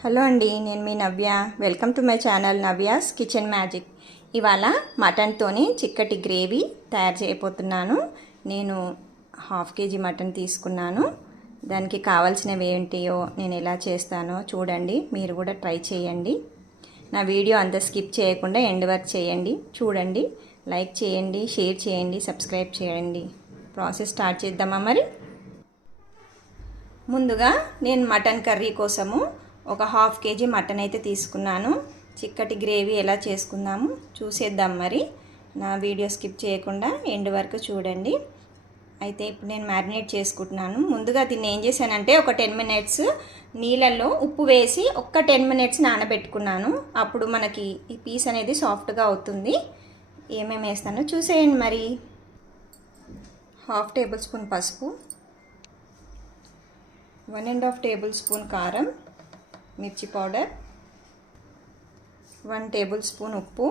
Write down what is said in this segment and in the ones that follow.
Hello అండి నేను మీ Navya. Welcome to my channel Navya's kitchen magic. ఇవాళ మటన్తోని చిక్కటి గ్రేవీ తయారు చేయబోతున్నాను. నేను హాఫ్ కేజీ మటన్ తీసుకున్నాను. దానికి కావాల్సినవి ఏంటియో నేను ఎలా చేస్తానో చూడండి. మీరు కూడా ట్రై చేయండి. నా వీడియో అంత స్కిప్ చేయకుండా ఎండ్ వర్క్ చేయండి. చూడండి లైక్ చేయండి షేర్ చేయండి సబ్స్క్రైబ్ చేయండి. ప్రాసెస్ స్టార్ట్ చేద్దామా మరి? ముందుగా నేను మటన్ కర్రీ కోసము ఒక హాఫ్ కేజీ మటన్ అయితే తీసుకున్నాను. చిక్కటి గ్రేవీ ఎలా చేసుకుందాము చూసేద్దాం మరి. నా వీడియో స్కిప్ చేయకుండా ఎండ్ వరకు చూడండి. అయితే ఇప్పుడు నేను మ్యారినేట్ చేసుకుంటున్నాను. ముందుగా దీన్ని ఏం చేశానంటే ఒక టెన్ మినిట్స్ నీళ్ళల్లో ఉప్పు వేసి ఒక్క టెన్ మినిట్స్ నానబెట్టుకున్నాను. అప్పుడు మనకి ఈ పీస్ అనేది సాఫ్ట్గా అవుతుంది. ఏమేమి వేస్తానో చూసేయండి మరి. హాఫ్ టేబుల్ స్పూన్ పసుపు. One and half tablespoon కారం. మిర్చి పౌడర్ వన్ టేబుల్ స్పూన్ ఉప్పు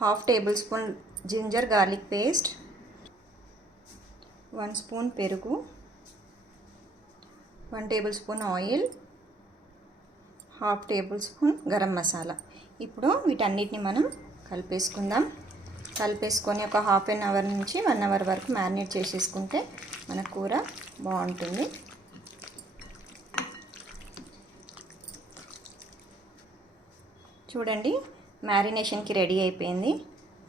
half tablespoon ginger garlic paste one spoon పెరుగు one tablespoon oil half tablespoon garam masala. ఇప్పుడు వీటన్నిటిని మనం కలిపేసుకుందాం. కలిపేసుకొని ఒక హాఫ్ అన్ అవర్ నుంచి వన్ అవర్ వరకు మ్యారినేట్ చేసేసుకుంటే మన కూర బాగుంటుంది. చూడండి మ్యారినేషన్కి రెడీ అయిపోయింది.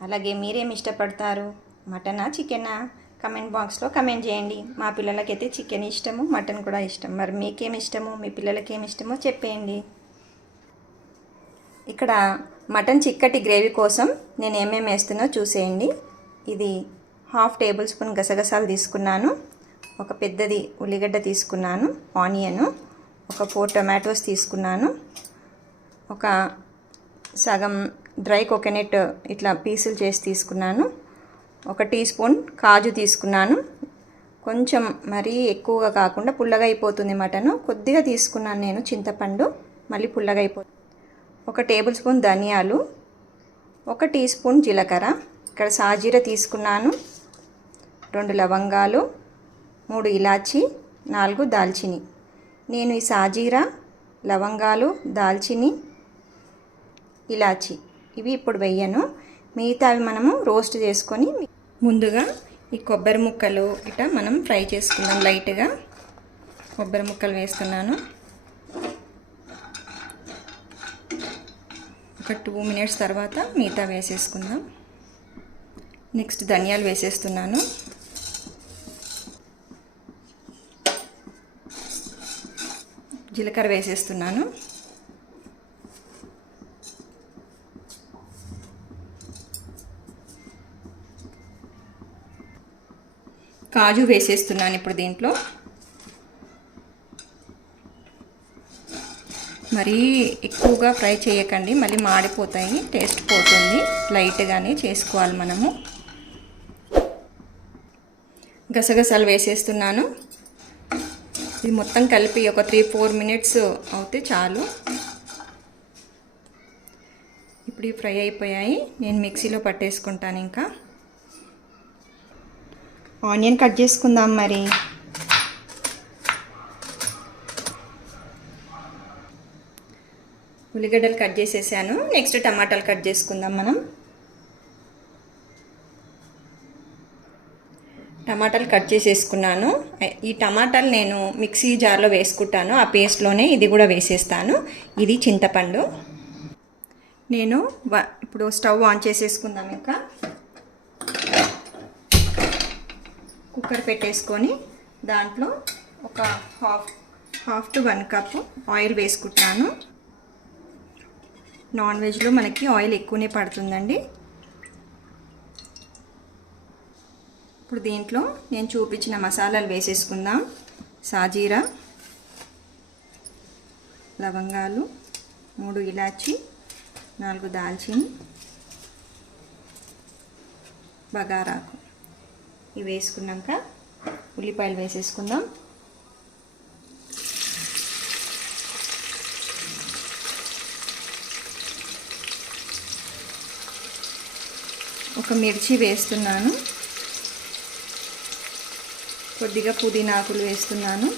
అలాగే మీరేం ఇష్టపడతారు? మటనా చికెనా? కమెంట్ బాక్స్లో కమెంట్ చేయండి. మా పిల్లలకైతే చికెన్ ఇష్టము మటన్ కూడా ఇష్టం. మరి మీకేమి ఇష్టము? మీ పిల్లలకి ఏమి ఇష్టమో చెప్పేయండి. ఇక్కడ మటన్ చిక్కటి గ్రేవీ కోసం నేను ఏమేమి వేస్తున్నో చూసేయండి. ఇది హాఫ్ టేబుల్ స్పూన్ గసగసాలు తీసుకున్నాను. ఒక పెద్దది ఉల్లిగడ్డ తీసుకున్నాను ఆనియను. ఒక ఫోర్ టొమాటోస్ తీసుకున్నాను. ఒక సగం డ్రై కోకోనట్ ఇట్లా పీసులు చేసి తీసుకున్నాను. ఒక టీ స్పూన్ కాజు తీసుకున్నాను. కొంచెం మరీ ఎక్కువగా కాకుండా పుల్లగా అయిపోతుంది మటను. కొద్దిగా తీసుకున్నాను నేను చింతపండు మళ్ళీ పుల్లగా అయిపోతుంది ఒక టేబుల్ స్పూన్ ధనియాలు ఒక టీ స్పూన్ జీలకర్ర. ఇక్కడ సాజీర తీసుకున్నాను. రెండు లవంగాలు మూడు ఇలాచి నాలుగు దాల్చిని. నేను ఈ సాజీరా లవంగాలు దాల్చిని ఇలాచి. ఇవి ఇప్పుడు వెయ్యను మిగతావి మనము రోస్ట్ చేసుకొని ముందుగా ఈ కొబ్బరి ముక్కలు ఇట మనం ఫ్రై చేసుకుందాం లైట్గా. కొబ్బరి ముక్కలు వేస్తున్నాను. ఒక టూ మినిట్స్ తర్వాత మిగతా వేసేసుకుందాం. నెక్స్ట్ ధనియాలు వేసేస్తున్నాను. జీలకర్ర వేసేస్తున్నాను. కాజు వేసేస్తున్నాను ఇప్పుడు దీంట్లో. మరీ ఎక్కువగా ఫ్రై చేయకండి మళ్ళీ మాడిపోతాయి టేస్ట్ పోతుంది. లైట్గానే చేసుకోవాలి మనము. గసగసాలు వేసేస్తున్నాను. ఇది మొత్తం కలిపి ఒక త్రీ ఫోర్ మినిట్స్ అవుతే చాలు. ఇప్పుడు ఫ్రై అయిపోయాయి. నేను మిక్సీలో పట్టేసుకుంటాను ఇంకా. ఆనియన్ కట్ చేసుకుందాం మరి. ఉల్లిగడ్డలు కట్ చేసేసాను. నెక్స్ట్ టమాటాలు కట్ చేసుకుందాం మనం. టమాటాలు కట్ చేసేసుకున్నాను. ఈ టమాటాలు నేను మిక్సీ జార్లో వేసుకుంటాను. ఆ పేస్ట్లోనే ఇది కూడా వేసేస్తాను. ఇది చింతపండు. నేను ఇప్పుడు స్టవ్ ఆన్ చేసేసుకుందాం ఇంకా. కుక్కర్ పెట్టేసుకొని దాంట్లో ఒక half half to one cup oil వేసుకుంటాను. నాన్ వెజ్లో మనకి ఆయిల్ ఎక్కువనే పడుతుందండి. ఇప్పుడు దీంట్లో నేను చూపించిన మసాలాలు వేసేసుకుందాం. సాజీరా లవంగాలు మూడు ఇలాచి నాలుగు దాల్చిని బగారాకు. ఇవి వేసుకున్నాక ఉల్లిపాయలు వేసేసుకుందాం. ఒక మిర్చి వేస్తున్నాను. కొద్దిగా పుదీనాకులు వేస్తున్నాను.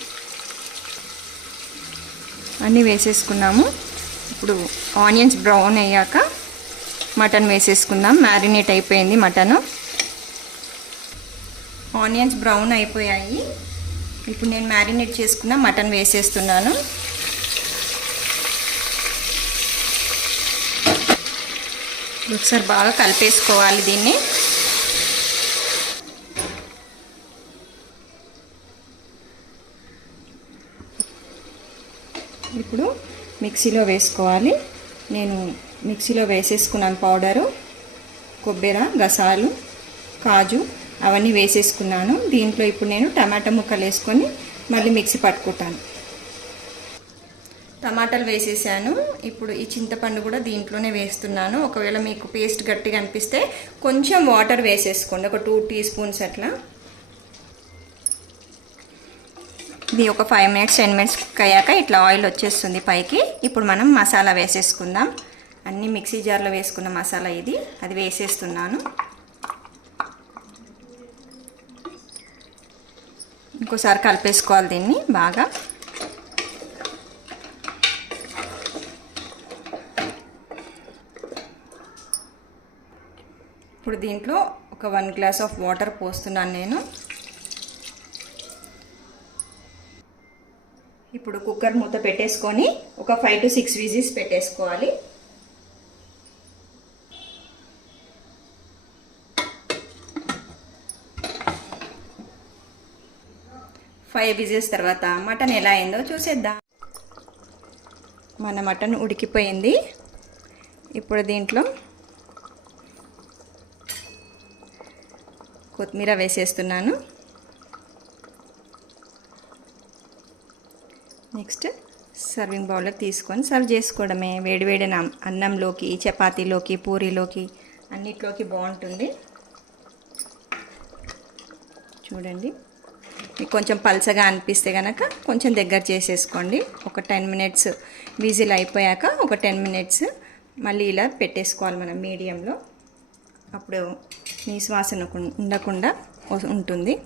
అన్నీ వేసేసుకున్నాము. ఇప్పుడు ఆనియన్స్ బ్రౌన్ అయ్యాక మటన్ వేసేసుకుందాం. మ్యారినేట్ అయిపోయింది మటను. ఆనియన్స్ బ్రౌన్ అయిపోయాయి. ఇప్పుడు నేను మ్యారినేట్ చేసుకున్న మటన్ వేసేస్తున్నాను. ఒకసారి బాగా కలిపేసుకోవాలి దీన్ని. ఇప్పుడు మిక్సీలో వేసుకోవాలి. నేను మిక్సీలో వేసేసుకున్నాను పౌడరు కొబ్బరి గసాలు కాజు. అవన్నీ వేసేసుకున్నాను. దీంట్లో ఇప్పుడు నేను టమాటా ముక్కలు వేసుకొని మళ్ళీ మిక్సీ పట్టుకుంటాను. టమాటాలు వేసేసాను. ఇప్పుడు ఈ చింతపండు కూడా దీంట్లోనే వేస్తున్నాను. ఒకవేళ మీకు పేస్ట్ గట్టిగా అనిపిస్తే కొంచెం వాటర్ వేసేసుకోండి. ఒక టూ టీ స్పూన్స్ అట్లా. ఇది ఒక ఫైవ్ మినిట్స్ టెన్ మినిట్స్ అయ్యాక ఇట్లా ఆయిల్ వచ్చేస్తుంది పైకి. ఇప్పుడు మనం మసాలా వేసేసుకుందాం. అన్నీ మిక్సీ జార్లో వేసుకున్న మసాలా ఇది. అది వేసేస్తున్నాను. ఇంకోసారి కలిపేసుకోవాలి దీన్ని బాగా. ఇప్పుడు దీంట్లో ఒక వన్ గ్లాస్ ఆఫ్ వాటర్ పోస్తున్నాను నేను. ఇప్పుడు కుక్కర్ మూత పెట్టేసుకొని ఒక ఫైవ్ టు సిక్స్ విజిల్స్ పెట్టేసుకోవాలి. ఫైవ్ విజిల్స్ తర్వాత మటన్ ఎలా అయిందో చూసేద్దాం. మన మటన్ ఉడికిపోయింది. ఇప్పుడు దీంట్లో కొత్తిమీర వేసేస్తున్నాను. నెక్స్ట్ సర్వింగ్ బౌల్లో తీసుకొని సర్వ్ చేసుకోవడమే. వేడివేడి అన్నంలోకి చపాతీలోకి పూరీలోకి అన్నిట్లోకి బాగుంటుంది. చూడండి. మీకు కొంచెం పల్చగా అనిపిస్తే కనుక కొంచెం దగ్గర చేసేసుకోండి. ఒక టెన్ మినిట్స్ విజిల్ అయిపోయాక ఒక టెన్ మినిట్స్ మళ్ళీ ఇలా పెట్టేసుకోవాలి మనం మీడియంలో. అప్పుడు మీ శ్వాసన ఉండకుండా ఉంటుంది.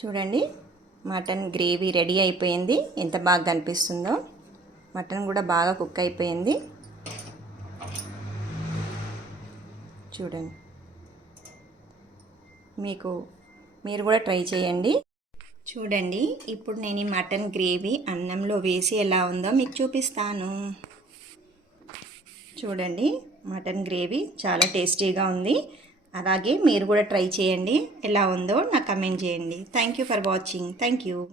చూడండి మటన్ గ్రేవీ రెడీ అయిపోయింది. ఎంత బాగా కనిపిస్తుందో. మటన్ కూడా బాగా కుక్ అయిపోయింది. చూడండి. మీకు మీరు కూడా ట్రై చేయండి. చూడండి ఇప్పుడు నేను ఈ మటన్ గ్రేవీ అన్నంలో వేసి ఎలా ఉందో మీకు చూపిస్తాను. చూడండి మటన్ గ్రేవీ చాలా టేస్టీగా ఉంది. అలాగే మీరు కూడా ట్రై చేయండి ఎలా ఉందో నాకు కమెంట్ చేయండి. Thank you for watching thank you